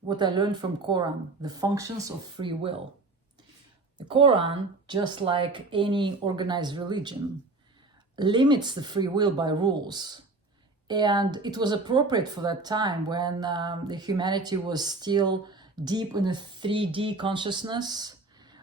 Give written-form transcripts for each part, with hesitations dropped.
what I learned from Quran, the functions of free will. The Quran, just like any organized religion, limits the free will by rules. And it was appropriate for that time when the humanity was still deep in a 3D consciousness,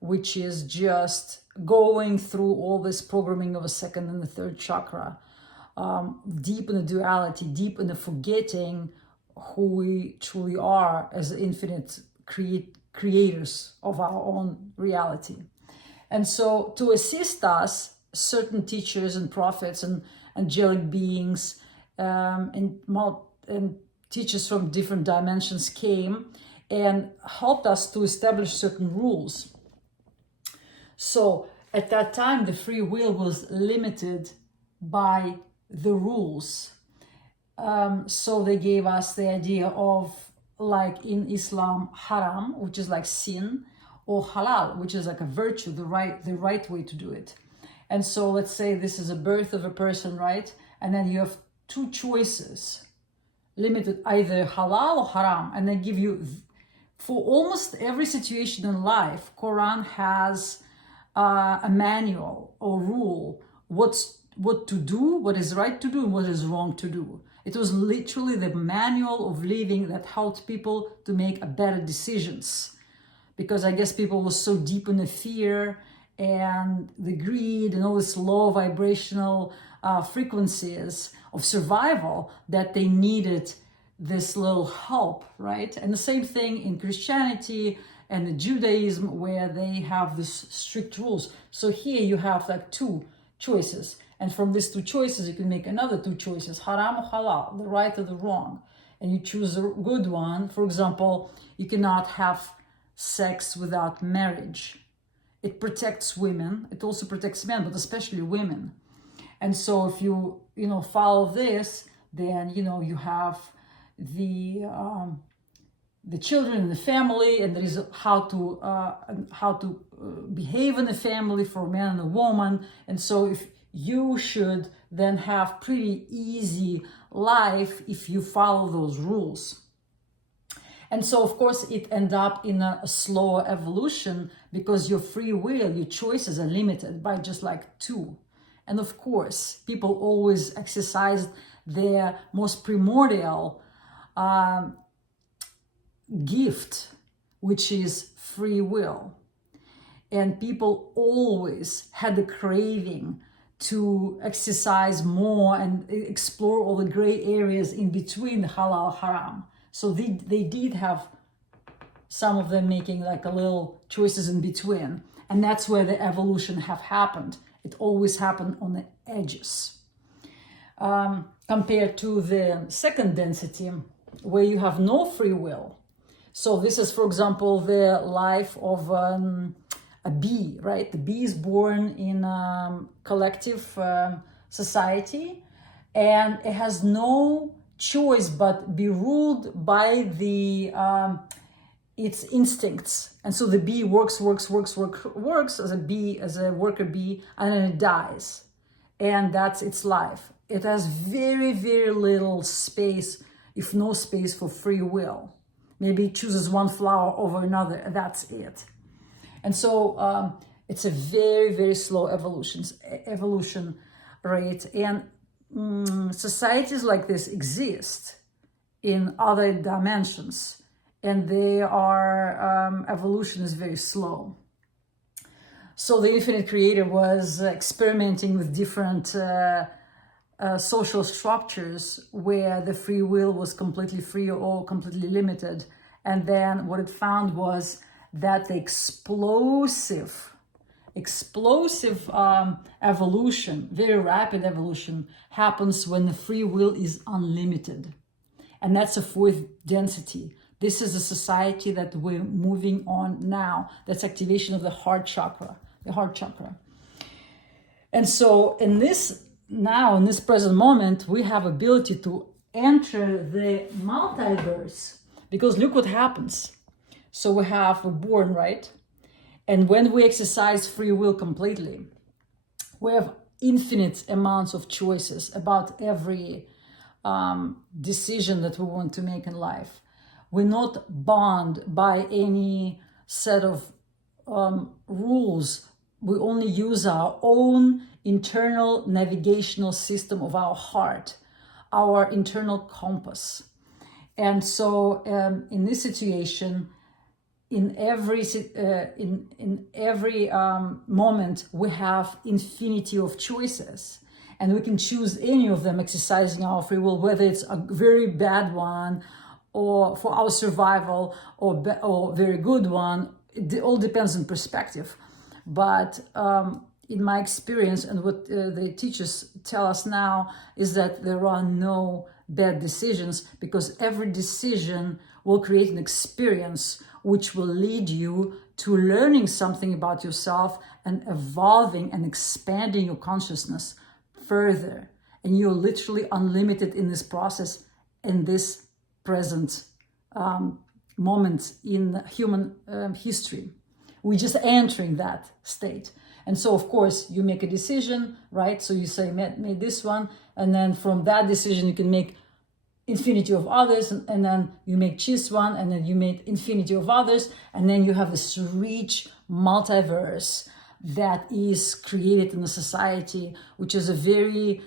which is just going through all this programming of a second and the third chakra, deep in the duality, deep in the forgetting who we truly are as infinite creators of our own reality. And so to assist us, certain teachers and prophets and angelic beings and teachers from different dimensions came and helped us to establish certain rules. So at that time, the free will was limited by the rules. So they gave us the idea of, like in Islam, haram, which is like sin, or halal, which is like a virtue, the right way to do it. And so let's say this is a birth of a person, right? And then you have two choices, limited, either halal or haram. And they give you, for almost every situation in life, Quran has a manual or rule, what to do, what is right to do, and what is wrong to do. It was literally the manual of living that helped people to make better decisions. Because I guess people were so deep in the fear and the greed and all this low vibrational frequencies of survival that they needed this little help, right? And the same thing in Christianity and the Judaism, where they have this strict rules. So here you have like two choices. And from these two choices, you can make another two choices, haram or halal, the right or the wrong. And you choose a good one. For example, you cannot have sex without marriage. It protects women. It also protects men, but especially women. And so if you follow this, then, you have the children in the family, and there is how to behave in the family for a man and a woman. And so if you should then have pretty easy life if you follow those rules. And so, of course, it ends up in a slower evolution because your free will, your choices are limited by just like two. And of course, people always exercise their most primordial gift, which is free will. And people always had the craving to exercise more and explore all the gray areas in between halal haram. So they did have some of them making like a little choices in between. And that's where the evolution have happened. It always happened on the edges. Compared to the second density, where you have no free will. So this is, for example, the life of a bee, right? The bee is born in collective society, and it has no choice but be ruled by its instincts. And so the bee works as a worker bee, and then it dies. And that's its life. It has very, very little space, if no space, for free will. Maybe it chooses one flower over another, and that's it. And so it's a very, very slow evolution rate. And societies like this exist in other dimensions, and evolution is very slow. So the Infinite Creator was experimenting with different social structures where the free will was completely free or completely limited. And then what it found was that the explosive evolution, very rapid evolution, happens when the free will is unlimited. And that's a fourth density. This is a society that we're moving on now. That's activation of the heart chakra. And so in this present moment, we have ability to enter the multiverse, because look what happens. So we're born, right? And when we exercise free will completely, we have infinite amounts of choices about every decision that we want to make in life. We're not bound by any set of rules. We only use our own internal navigational system of our heart, our internal compass. And so in this situation, in every moment, we have infinity of choices, and we can choose any of them, exercising our free will, whether it's a very bad one or for our survival, or very good one. It all depends on perspective. But in my experience, and what the teachers tell us now, is that there are no bad decisions, because every decision will create an experience which will lead you to learning something about yourself and evolving and expanding your consciousness further. And you're literally unlimited in this process, in this present moment in human history. We're just entering that state. And so, of course, you make a decision, right? So you say, made this one, and then from that decision, you can make infinity of others, and then you make this one, and then you make infinity of others, and then you have this rich multiverse that is created in a society, which is a very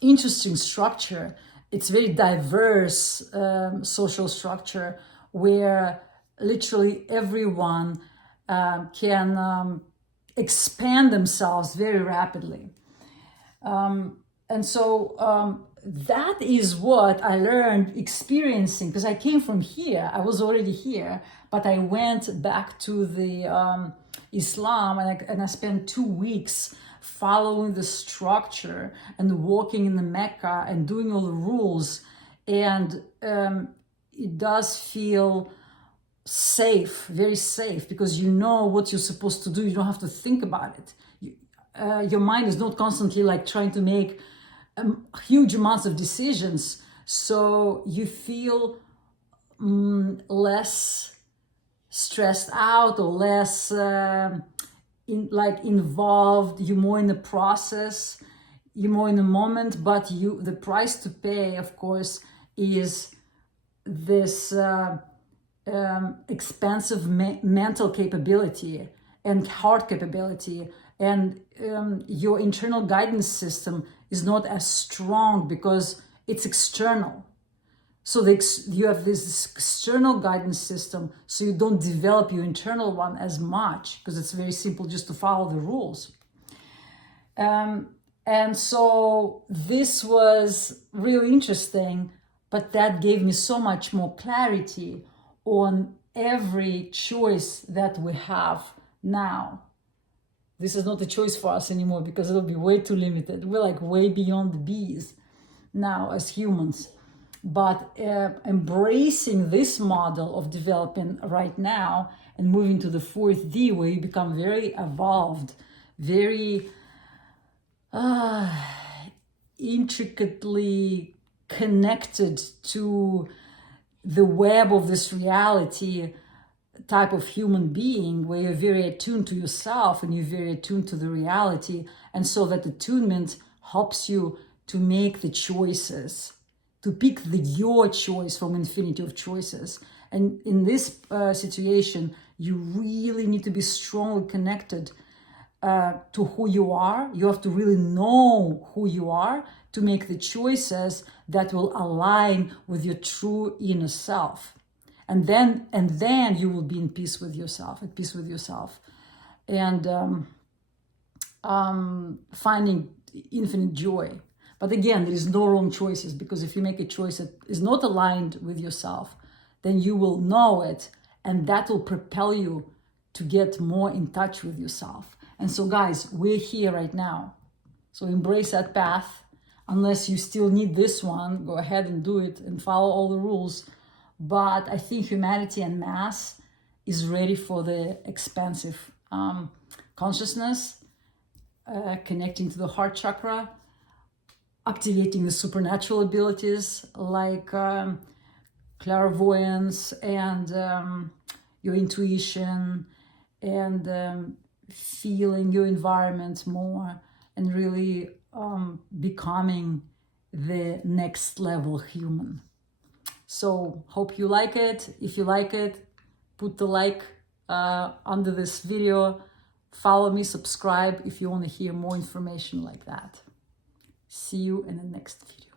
interesting structure. It's very diverse social structure, where literally everyone can expand themselves very rapidly. And so that is what I learned experiencing, because I came from here. I was already here, but I went back to the Islam, and I spent 2 weeks following the structure and walking in the Mecca and doing all the rules. And it does feel safe, very safe, because you know what you're supposed to do. You don't have to think about it. Your mind is not constantly like trying to make huge amounts of decisions, so you feel less stressed out, or less involved. You're more in the process, you're more in the moment. But the price to pay, of course, is this expansive mental capability and heart capability, and your internal guidance system is not as strong because it's external. So you have this external guidance system, so you don't develop your internal one as much, because it's very simple just to follow the rules. And so this was really interesting, but that gave me so much more clarity on every choice that we have now. This is not a choice for us anymore, because it'll be way too limited. We're like way beyond the bees now as humans. But embracing this model of development right now and moving to the 4th D, where you become very evolved, very intricately connected to the web of this reality type of human being, where you're very attuned to yourself and you're very attuned to the reality. And so that attunement helps you to make the choices, to pick your choice from infinity of choices. And in this situation, you really need to be strongly connected to who you are. You have to really know who you are to make the choices that will align with your true inner self. And then you will be in peace with yourself, at peace with yourself, and finding infinite joy. But again, there is no wrong choices, because if you make a choice that is not aligned with yourself, then you will know it, and that will propel you to get more in touch with yourself. And so, guys, we're here right now. So embrace that path. Unless you still need this one, go ahead and do it and follow all the rules. But I think humanity en masse is ready for the expansive consciousness, connecting to the heart chakra, activating the supernatural abilities like clairvoyance and your intuition, and feeling your environment more, and really becoming the next level human. So hope you like it. If you like it, put the like under this video. Follow me, subscribe if you want to hear more information like that. See you in the next video.